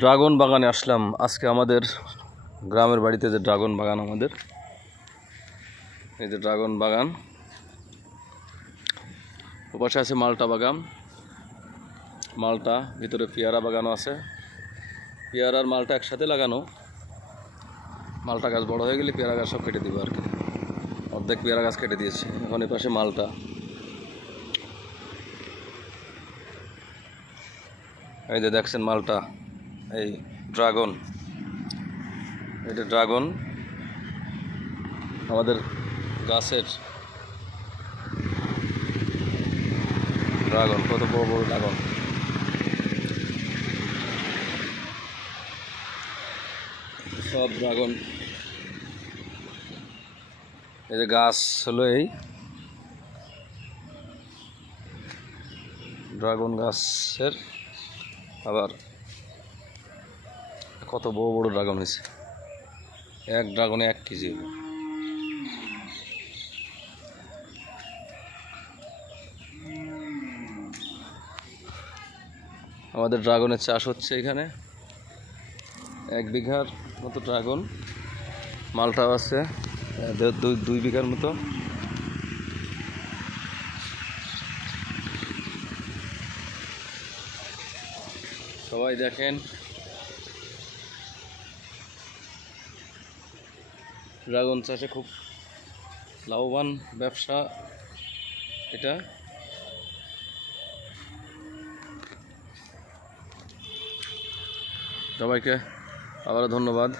Dragon বাগানে আসলাম আজকে। আমাদের গ্রামের বাড়িতে যে ড্রাগন বাগান, আমাদের এই যে ড্রাগন বাগান, ওপাশে আছে মালটা বাগান, মালটা, ভিতরে পেয়ারা বাগানও আছে। পেয়ারার মালটা একসাথে লাগানো। মালটা গাছ বড় হয়ে গেলে পেয়ারা গাছ সব কেটে দিব আর কি। অর্ধেক পেয়ারা গাছ কেটে দিয়েছি, এখন এই পাশে মালটা। এই যে দেখছেন মালটা, এই ড্রাগন, এটা ড্রাগন আমাদের গাছের ড্রাগন, কত বড় বড় ড্রাগন। সব ড্রাগন। এই যে গাছ হলো এই ড্রাগন গাছের, আবার কত বড় বড় ড্রাগন হয়েছে। এক ড্রাগনে 1 কেজি। আমাদের ড্রাগনের চাষ হচ্ছে এখানে 1 বিঘার মতো ড্রাগন। মালটাও আছে 2 বিঘার মতো। সবাই দেখেন, ড্রাগন চাষে খুব লাভবান ব্যবসা এটা। সবাইকে আবারও ধন্যবাদ।